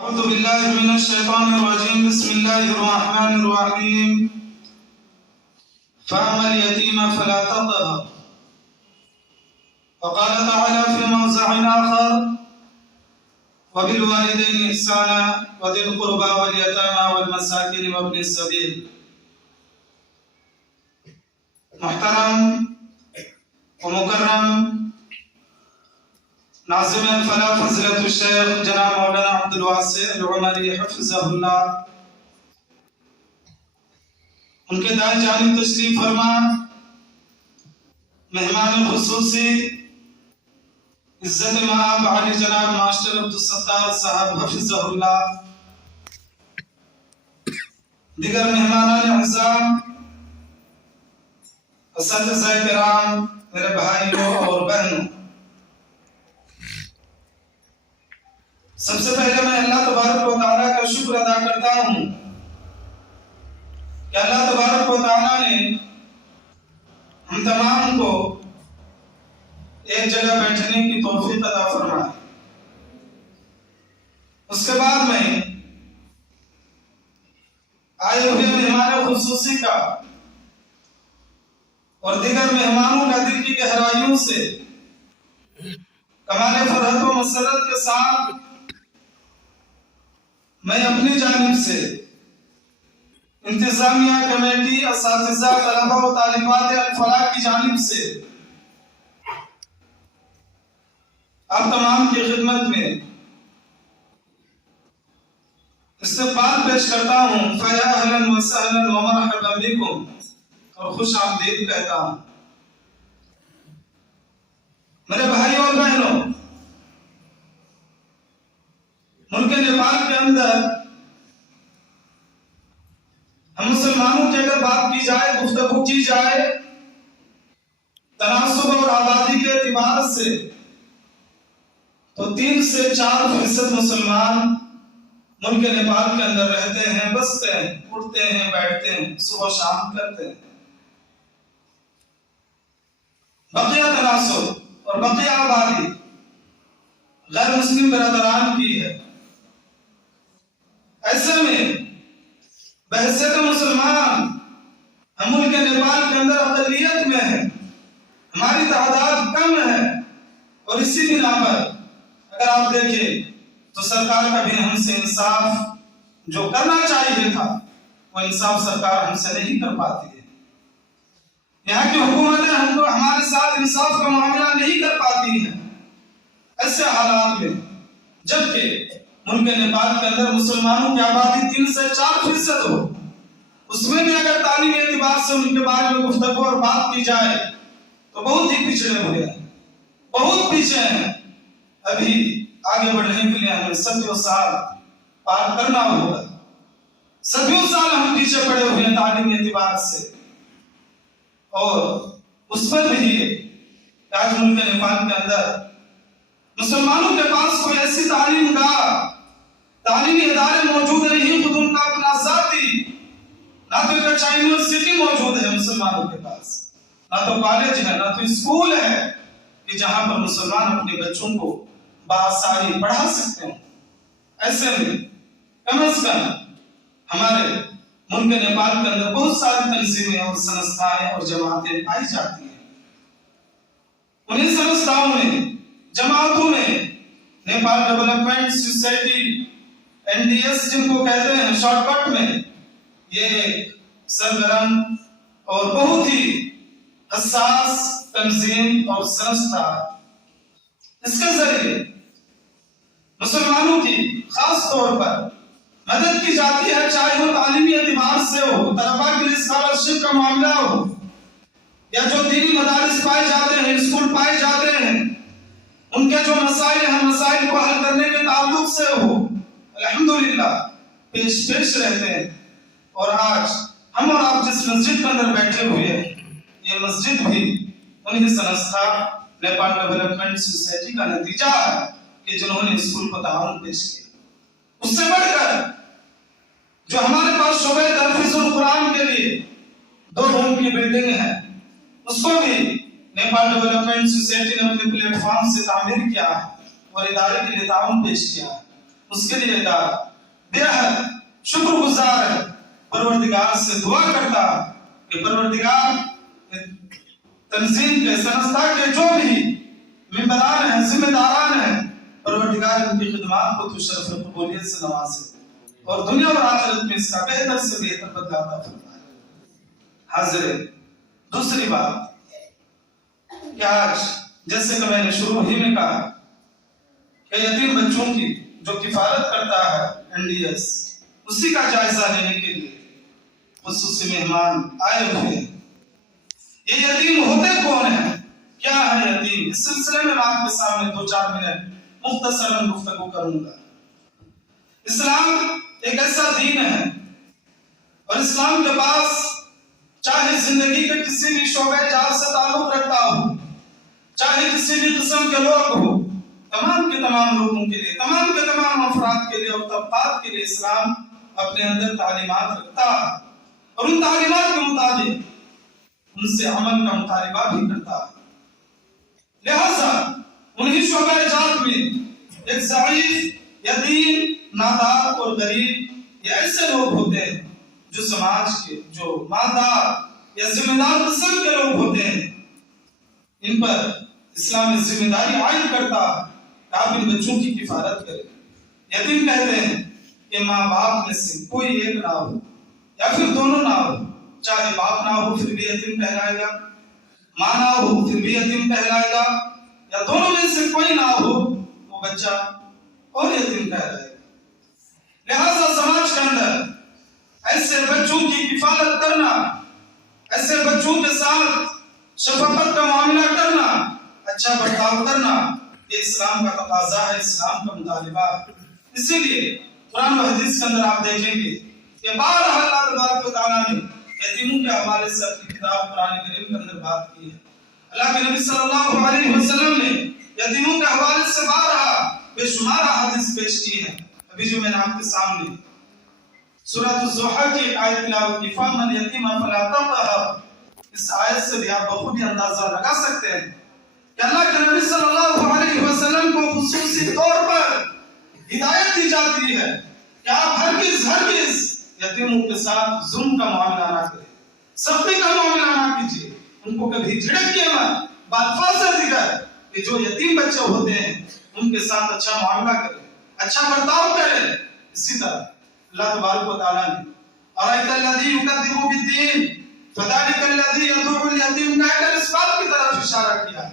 أعوذ بالله من الشيطان الرجيم. بسم الله الرحمن الرحيم. فأما اليتيم فلا تقهر. وقال تعالى في موضع آخر: وبالوالدين إحسانا وذي القربى واليتامى والمساكين وابن السبيل. محترم ومكرم ناظم الفلا فضیلت الشیخ جناب مولانا عبدالواسع العمری حفظہ اللہ، ان کے دائیں جانب تشریف فرما مہمان خصوصی عزت مآب علی جناب ماسٹر عبدالستار صاحب حفظہ اللہ، دیگر مہمانان اعزام، اساتذہ کرام، میرے بھائیوں اور بہنوں، سب سے پہلے میں اللہ تبارک و تعالیٰ کا شکر ادا کرتا ہوں کہ اللہ تبارک و تعالیٰ نے ہم تمام کو ایک جگہ بیٹھنے کی توفیق عطا فرمائی۔ اس کے بعد میں آئے ہوئے مہمان خصوصی کا اور دیگر مہمانوں کا دل کی گہرائیوں سے کمال فرحت و مسرت کے ساتھ میں اپنی جانب سے انتظامیہ کمیٹی، اساتذہ، طلبہ و طالبات الفلاح کی جانب سے آپ تمام کی خدمت میں استقبال پیش کرتا ہوں۔ فیا اہلا و سہلا و مرحبا بکم، اور خوش آمدید کہتا ہوں۔ میرے بھائیوں اور بہنوں، ملک نیپال کے اندر ہم مسلمانوں کی اگر بات کی جائے، گفتگو کی جائے، تناسب اور آبادی کے اعتبار سے تو 3 سے 4% مسلمان ملک نیپال کے اندر رہتے ہیں، بستے ہیں، اٹھتے ہیں، بیٹھتے ہیں، صبح شام کرتے ہیں۔ بقیہ تناسب اور بقیہ آبادی غیر مسلم برادران کی ہے۔ ایسے میں بحیثیت مسلمان ہم ملک نیپال کے اندر اقلیت میں ہیں، ہماری تعداد کم ہے، اور اسی بنا پر اگر آپ دیکھیں تو سرکار کا بھی ہم سے انصاف جو کرنا چاہیے تھا وہ انصاف سرکار ہم سے نہیں کر پاتی ہے۔ یہاں کی حکومتیں ہمارے ساتھ انصاف کا معاملہ نہیں کر پاتی ہیں۔ ایسے حالات میں جبکہ ملک نیپال کے اندر مسلمانوں کی آبادی 3 سے 4% ہو، اس میں بھی اگر تعلیمی اعتبار سے ان کے بارے میں گفتگو اور بات کی جائے تو بہت ہی پچھڑے ہوئے ہیں، بہت پیچھے ہیں۔ ابھی آگے بڑھنے کے لیے ہمیں صدیوں سال پار کرنا ہوگا۔ صدیوں سال ہم پیچھے پڑے ہوئے ہیں تعلیمی اعتبار سے، اور اس پر بھی آج ملک نیپال کے اندر مسلمانوں کے پاس کوئی ایسی تعلیمی ادارے موجود نہیں، خود ان کا اپنا ذاتی نہ تو ایک اچھا یونیورسٹی موجود ہے مسلمانوں کے پاس، نہ تو کالج ہے، نہ تو اسکول ہے کہ جہاں پر مسلمان اپنے بچوں کو باآسانی پڑھا سکتے ہیں۔ ایسے میں کم از کم ہمارے ملک نیپال کے اندر بہت ساری تنظیمیں اور سنستھائیں اور جماعتیں پائی جاتی ہیں۔ انہیں سنستھاؤں میں، جماعتوں میں نیپال ڈیولپمنٹ سوسائٹی NDS جن کو کہتے ہیں شارٹ کٹ میں، یہ ایک سرگرم اور بہت ہی حساس تنظیم اور سنستھا ہے۔ اس کے ذریعے مسلمانوں کی خاص طور پر مدد کی جاتی ہے، چاہے وہ تعلیمی اعتبار سے ہو، طلباء کے لیے اسکالرشپ کا معاملہ ہو، یا جو دینی مدارس پائے جاتے ہیں، اسکول پائے جاتے ہیں، ان کے جو مسائل ہیں، مسائل کو حل کرنے کے تعلق سے ہو، الحمدللہ پیش رہتے ہیں۔ اور آج ہم اور آپ جس مسجد کے اندر بیٹھے ہوئے ہیں، یہ مسجد بھی انہیں سنستھا نیپال ڈیولپمنٹ سوسائٹی کا نتیجہ ہے کہ جنہوں نے اسکول کو تعاون پیش کیا۔ اس سے بڑھ کر جو ہمارے پاس شعبہ تحفیظ القرآن کے لیے 2 روم کی بلڈنگ ہے، اس کو بھی نیپال ڈیولپمنٹ سوسائٹی نے اپنے پلیٹ فارم سے تعمیر کیا ہے اور ادارے کے لیے تعاون پیش کیا ہے۔ اس کے لیے ادارہ بے حد شکر گزار ہے، پروردگار سے دعا کرتا کہ پروردگار تنظیم کے سنستا کے جو بھی ممبران ہیں، ذمہ داران ہیں، پروردگار ان کی خدمات کو تو شرف قبولیت سے نوازے اور دنیا اور آخرت میں اس کا بہتر سے بہتر بدلہ عطا فرمائے۔ حاضرین، دوسری بات کہ آج جیسے کہ میں نے شروع ہی میں کہا کہ یتیم بچوں کی جو کفالت کرتا ہے NDS، اسی کا جائزہ لینے کے لیے خصوصی مہمان آئے ہوئے ہیں۔ یہ یتیم ہوتے کون ہیں، کیا ہے یتیم، اس سلسلے میں آپ کے سامنے 2-4 منٹ مختصراً گفتگو کروں گا۔ اسلام ایک ایسا دین ہے اور اسلام کے پاس چاہے زندگی کے کسی بھی شعبے جات سے تعلق رکھتا ہو، چاہے کسی بھی قسم کے لوگ ہو، تمام کے تمام لوگوں کے لیے، تمام کے تمام افراد کے لیے اور طبقات کے لیے اسلام اپنے اندر تعلیمات رکھتا ہے اور ان تعلیمات کے مطابق ان سے عمل کا مطالبہ بھی کرتا ہے۔ لہذا انہی شعبہ جات میں ایک ضعیف، یتیم، نادار اور غریب یہ ایسے لوگ ہوتے ہیں جو سماج کے جو مالدار یا ذمہ دار قسم کے لوگ ہوتے ہیں، ان پر اسلام ذمہ داری عائد کرتا کہ آپ ان بچوں کی کفالت کریں۔ یتیم کہتے ہیں کہ ماں باپ میں سے کوئی ایک نہ ہو یا پھر دونوں نہ ہو، چاہے باپ نہ ہو پھر بھی یتیم کہلائے گا، ماں نہ ہو پھر بھی یتیم کہلائے گا، یا دونوں میں سے کوئی نہ ہو وہ بچہ اور یتیم کہلائے گا۔ لہذا سماج کے اندر ایسے بچوں کی کفالت کرنا، ایسے بچوں کے ساتھ شفقت کا معاملہ کرنا، اچھا برتاؤ کرنا، یہ اسلام کا تقاضا ہے، اسلام کا مطالبہ ہے۔ اسی لیے قرآن و حدیث کے اندر آپ دیکھیں گے کہ بارہا اللہ تبارک و تعالیٰ نے یتیموں کے حوالے سے اپنی کتاب قرآن کریم کے اندر بات کی ہے۔ اللہ کے نبی صلی اللہ علیہ وسلم نے یتیموں کے حوالے سے بارہا بے شمار احادیث پیش کی ہیں۔ ابھی جو میں نے آپ کے سامنے سورۃ الضحیٰ کی آیت تلاوت کی، فَأَمَّا الْيَتِيمَ فَلَا تَقْهَرْ، اس آیت سے بھی آپ بخوبی اندازہ لگا سکتے ہیں کہ اللہ کے نبی صلی اللہ علیہ وسلم کو خصوصی طور پر ہدایت دی جاتی ہے کہ آپ ہرگز یتیموں کے ساتھ ظلم کا معاملہ نہ کریں، سختی کا معاملہ نہ کیجیے، ان کو کبھی جھڑکیے مت، بالفاظ دیگر کہ جو یتیم بچے ہوتے ہیں ان کے ساتھ اچھا معاملہ کریں، اچھا برتاؤ کریں۔ اسی طرح اللہ تبارک و تعالیٰ نے أَرَأَيْتَ الَّذِي يُكَذِّبُ بِالدِّينِ فَذَلِكَ الَّذِي يَدُعُّ الْيَتِيمَ، کہہ کر اس بات کی طرف اشارہ کیا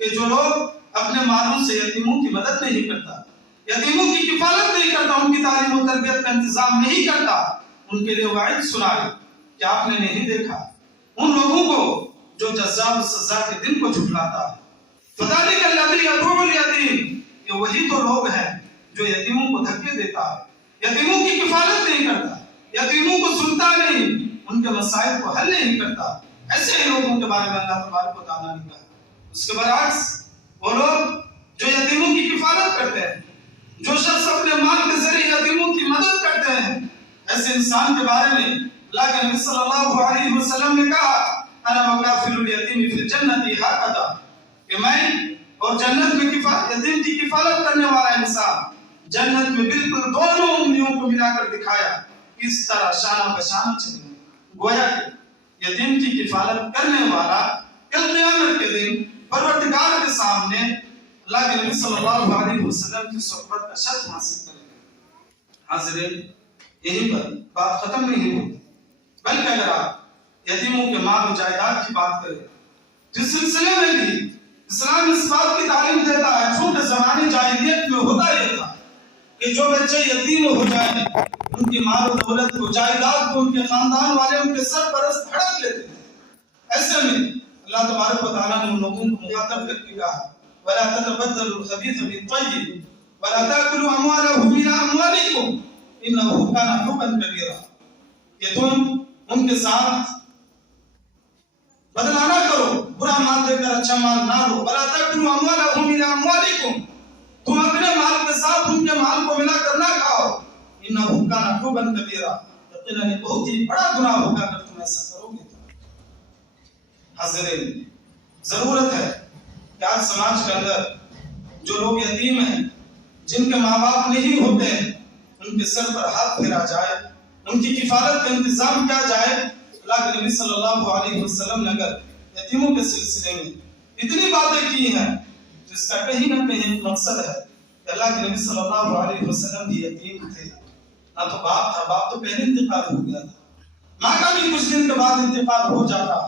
کہ جو لوگ اپنے مالوں سے یتیموں کی مدد نہیں کرتا، یتیموں کی کفالت نہیں کرتا، ان کی تعلیم و تربیت کا انتظام نہیں کرتا، ان کے لیے وعید سنائے کہ آپ نے نہیں دیکھا ان لوگوں کو جو جزا و سزا کے دن کو جھٹلاتا ہے۔ فَذَلِكَ الَّذِي يَدُعُّ الْيَتِيمَ، یہ وہی تو لوگ ہیں جو یتیموں کو دھکے دیتا ہے، یتیموں کی کفالت نہیں کرتا، یتیموں کو سنتا نہیں، ان کے مسائل کو حل نہیں کرتا۔ ایسے ہی لوگوں کے بارے میں اللہ تبارک و تعالیٰ نے کہا۔ اس کے برعکس وہ لوگ جو یتیموں کی کفالت کرتے ہیں، جو شخص اپنے مال کے ذریعے یتیموں کی مدد کرتے ہیں، ایسے انسان کے بارے میں اللہ کے نبی صلی اللہ علیہ وسلم نے کہا انا وکافل الیتیم فی الجنۃ ہکذا، کہ میں اور جنت میں یتیم کی کفالت کرنے والا انسان جنت میں بالکل دونوں انگلیوں کو ملا کر دکھایا، اس طرح شانہ بشانہ چلیں۔ گویا کہ یتیم کی کفالت کرنے والا کل قیامت کے دن پروردگار کے سامنے اللہ کے نبی صلی اللہ علیہ وسلم کی صحبت کا شرف حاصل کرے گا۔ حاضرین، یہی پر بات ختم نہیں ہوتی، بلکہ اگر آپ یتیموں کے مال و جائیداد کی بات کریں تو اس سلسلے میں بھی اسلام اس بات کی تعلیم دیتا ہے، چھوٹے زمانے جاہلیت میں ہوتا یہ تھا کہ جو بچے یتیم ہو جائیں ان کی مال و دولت کو، جائیداد کو ان کے خاندان والے ان کے سرپرست ہڑپ لیتے تھے۔ ایسے میں اللہ تبارک و تعالیٰ نے ان لوگوں کو مخاطب کر کے کہا وَلَا تَتَبَدَّلُوا الْخَبِيثَ بِالطَّيِّبِ وَلَا تَأْكُلُوا أَمْوَالَهُمْ إِلَىٰ أَمْوَالِكُمْ إِنَّهُ كَانَ حُوبًا كَبِيرًا، کہ تم ان کے ساتھ بدلہ نہ کرو، برا مال دے کر اچھا مال نہ دو۔ وَلَا تَأْكُلُوا أَمْوَالَهُمْ إِلَىٰ أَمْوَالِكُمْ، تم اپنے مال کے ساتھ ان کے مال کو ملا کر نہ کھاؤ۔ إِنَّهُ كَانَ حُوبًا كَبِيرًا، یقیناً یہ بہت ہی بڑا گناہ ہوگا اگر تم ایسا کرو گے۔ حاضرین، ضرورت ہے کہ آج سماج کے اندر جو لوگ یتیم ہیں، جن کے ماں باپ نہیں ہوتے ہیں ان کے سر پر ہاتھ پھیرا جائے، ان کی کفالت کا انتظام کیا جائے۔ اللہ کے نبی صلی اللہ علیہ وسلم نے اگر یتیموں کے سلسلے میں اتنی باتیں کی ہیں تو اس کا کہیں نہ کہیں مقصد ہے کہ اللہ کے نبی صلی اللہ علیہ وسلم بھی یتیم تھے، نہ تو باپ تھا، باپ تو پہلے انتقال ہو گیا تھا، ماں کا بھی کچھ دن کے بعد انتقال ہو جاتا،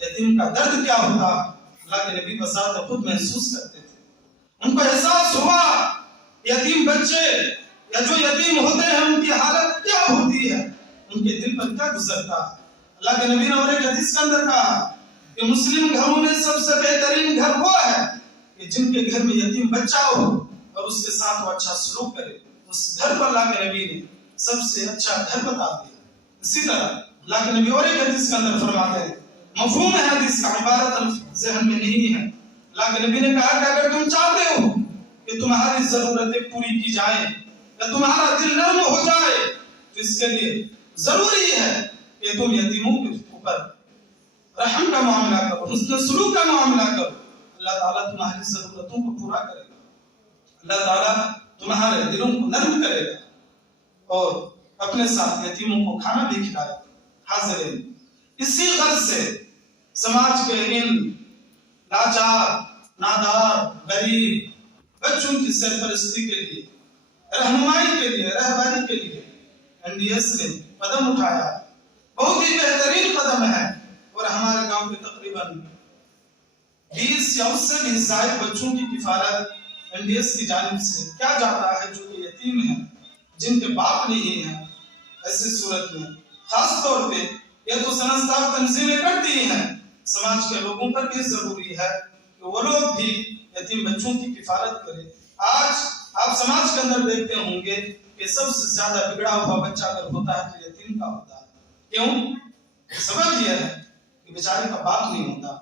یتیم کا درد کیا ہوتا اللہ کے نبی بذات خود محسوس کرتے تھے۔ ان کو احساس ہوا یتیم بچے یا جو یتیم ہوتے ہیں ان کی حالت کیا ہوتی ہے، ان کے دل پر کیا گزرتا ہے۔ اللہ کے نبی نے اور ایک حدیث کے اندر کہا کہ مسلم گھروں میں سب سے بہترین گھر وہ ہے کہ جن کے گھر میں یتیم بچہ ہو اور اس کے ساتھ وہ اچھا سلوک کرے، اس گھر پر اللہ کے نبی نے سب سے اچھا گھر بتا دیا۔ اسی طرح اللہ کے نبی اور ایک حدیث کے اندر فرماتے ہیں، مفہوم ہے حدیث کا، عبارت ذہن میں نہیں ہے، اللہ کے نبی نے کہا کہ اگر تم چاہتے ہو کہ تمہاری ضرورتیں پوری کی جائیں یا تمہارا دل نرم ہو جائے تو اس کے لیے ضروری ہے کہ تم یتیموں کے اوپر رحم کا معاملہ کرو، حسن سلوک کا معاملہ کرو، اللہ تعالیٰ تمہاری ضرورتوں کو پورا کرے گا، اللہ تعالیٰ تمہارے دلوں کو نرم کرے گا اور اپنے ساتھ یتیموں کو کھانا بھی کھلائے۔ حاضرین، اسی غرض سے سماج کے ان لاچار، نادار، غریب بچوں کی سرپرستی کے لیے، رہنمائی کے لیے، رہبری کے لیے NDS نے قدم اٹھایا، بہت ہی بہترین قدم ہے، اور ہمارے گاؤں کے تقریباً 20 یا اس سے بھی زائد بچوں کی کفالت NDS کی جانب سے کیا جاتا ہے جو کہ یتیم ہیں، جن کے باپ نہیں ہیں۔ ایسی صورت میں خاص طور پہ یہ تو سنستار تنظیمیں کرتی ہیں، سماج کے لوگوں پر بھی ضروری ہے کہ وہ لوگ بھی یتیم بچوں کی کفالت کریں۔ آج آپ سماج کے اندر دیکھتے ہوں گے کہ سب سے زیادہ بگڑا ہوا بچہ اگر ہوتا ہے تو یتیم کا ہوتا ہے۔ کیوں؟ سبب یہ ہے کہ بیچارے کا باپ نہیں ہوتا،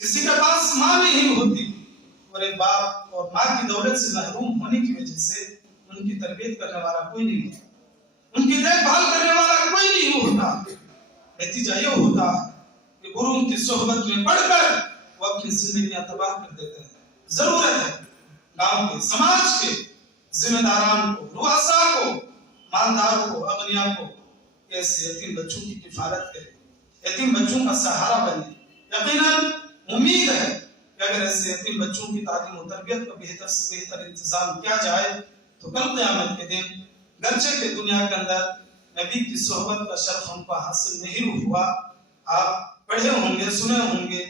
کسی کے پاس ماں نہیں ہوتی، اور ایک باپ اور ماں کی دولت سے محروم ہونے کی وجہ سے ان کی تربیت کرنے والا کوئی نہیں ہوتا، ان کی دیکھ بھال کرنے والا کوئی نہیں ہوتا۔ نتیجہ یہ ہوتا ہے کہ گروہوں کی صحبت میں پڑھ کر وہ اپنی زندگیاں تباہ کر دیتے ہیں۔ ضرورت ہے گاؤں کے، سماج کے ذمہ داران کو، رؤساء کو، مالدار کو، اغنیاء کو ایسے یتیم بچوں کی کفالت کرے، یتیم بچوں کا سہارا بنے۔ یقیناً امید ہے کہ اگر ایسے یتیم بچوں کی تعلیم و تربیت کا بہتر سے بہتر انتظام کیا جائے تو کل قیامت کے دن گرچہ کہ دنیا کے اندر نبی کی صحبت کا شرف ان کو حاصل نہیں ہوا، آپ پڑھے ہوں گے، سنے ہوں گے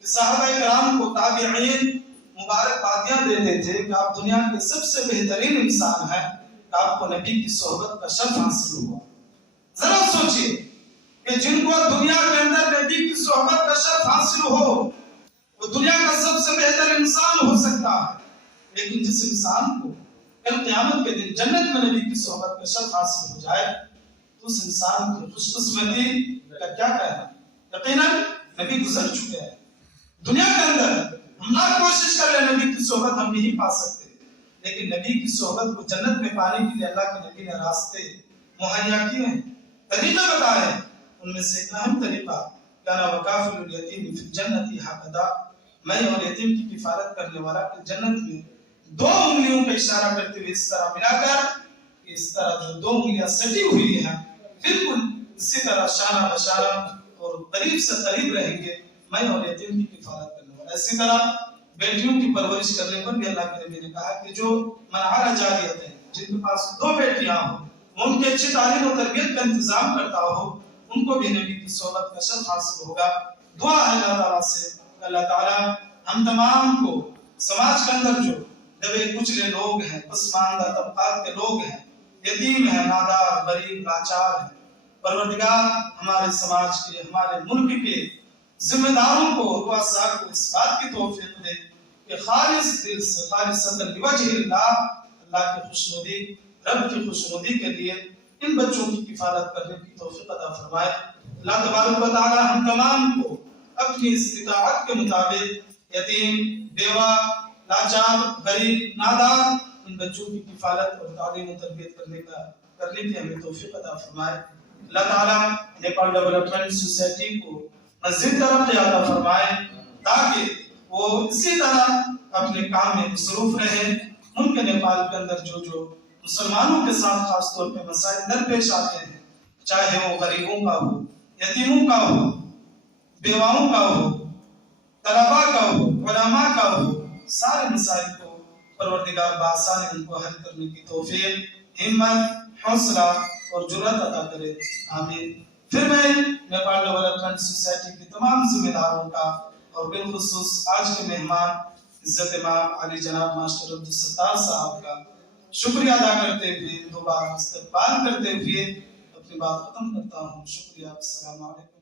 کہ صحابہ کرام کو تابعین مبارک بادیاں دیتے تھے کہ آپ دنیا کے سب سے بہترین انسان ہیں کہ آپ کو نبی کی صحبت کا شرف حاصل ہوا۔ ذرا سوچئے کہ جن کو دنیا کے اندر نبی کی صحبت کا شرف حاصل ہو وہ دنیا کا سب سے بہتر انسان ہو سکتا ہے، لیکن جس انسان کو کل قیامت کے دن جنت میں نبی کی صحبت کا شرف حاصل ہو جائے تو اس انسان کی خوش قسمتی کا کیا کہنا۔ یقیناً نبی گزر چکے ہیں، دنیا کے اندر ہم لاکھ کوشش کر لیں نبی کی صحبت ہم نہیں پا سکتے، لیکن نبی کی صحبت کو جنت میں پانے کے لیے اللہ کے نبی نے راستے مہیا کیے ہیں، طریقے بتائے۔ ان میں سے ایک اہم طریقہ کانا وکافل الیتیم فی الجنت حقدا، میں اور یتیم کی کفالت کرنے والا کہ جنت میں 2 انگلیوں کا اشارہ کرتے ہوئے اس طرح ملا کر کہ اس طرح جو 2 انگلیاں سٹی ہوئی ہیں بالکل اسی طرح شانہ بشانہ اور قریب سے قریب رہیں گے، میں اور یتیم کی کفالت کرنے والا۔ اسی طرح بیٹیوں کی پرورش کرنے پر بھی اللہ کے نبی نے کہا کہ جو منعال جاریت ہیں، جن کے پاس 2 بیٹیاں ہوں، ان کی اچھی تعلیم و تربیت کا انتظام کرتا ہو، ان کو بھی نبی کی صحبت کا شرف حاصل ہوگا۔ دعا ہے اللہ تعالیٰ سے، اللہ تعالیٰ ہم تمام کو سماج کے اندر جو دبے کچلے لوگ ہیں، پسماندہ طبقات کے لوگ ہیں، یتیم ہیں، نادار، غریب، لاچار ہیں، پروردگار ہمارے سماج کے، ہمارے ملک کے ذمہ داروں کو، رؤساء کو اس بات کی توفیق دے کہ خالص دل سے، خالصۃ لوجہ اللہ، اللہ کی خوشنودی، رب کی خوشنودی کے لیے ان بچوں کی کفالت کرنے کی توفیق عطا فرمائے۔ اللہ تبارک و تعالی ہم تمام کو اپنی استطاعت کے مطابق یتیم، بیوہ، لاچار، غریب، نادار ان بچوں کی کفالت اور تعلیم و تربیت کرنے کی ہمیں توفیق عطا فرمائے۔ اللہ تعالیٰ نیپال ڈیولپمنٹ سوسائٹی کو مزید ترقی عطا فرمائے تاکہ وہ اسی طرح اپنے کام میں مصروف رہیں، ملک نیپال کے اندر جو مسلمانوں کے ساتھ خاص طور پہ مسائل درپیش آتے ہیں، چاہے وہ غریبوں کا ہو، یتیموں کا ہو، بیواؤں کا ہو، طلباء کا ہو، علماء کا ہو، سارے مسائل کو پروردگار بآسانی ان کو حل کرنے کی توفیق، ہمت، حوصلہ اور جرأت عطا کرے، آمین۔ پھر میں نیپال ڈیولپمنٹ سوسائٹی کے تمام ذمہ داروں کا اور بالخصوص آج کے مہمان عزت امام علی جناب ماسٹر عبدالستار صاحب کا شکریہ ادا کرتے ہوئے، دوبارہ استقبال کرتے ہوئے اپنی بات ختم کرتا ہوں۔ شکریہ، السلام علیکم۔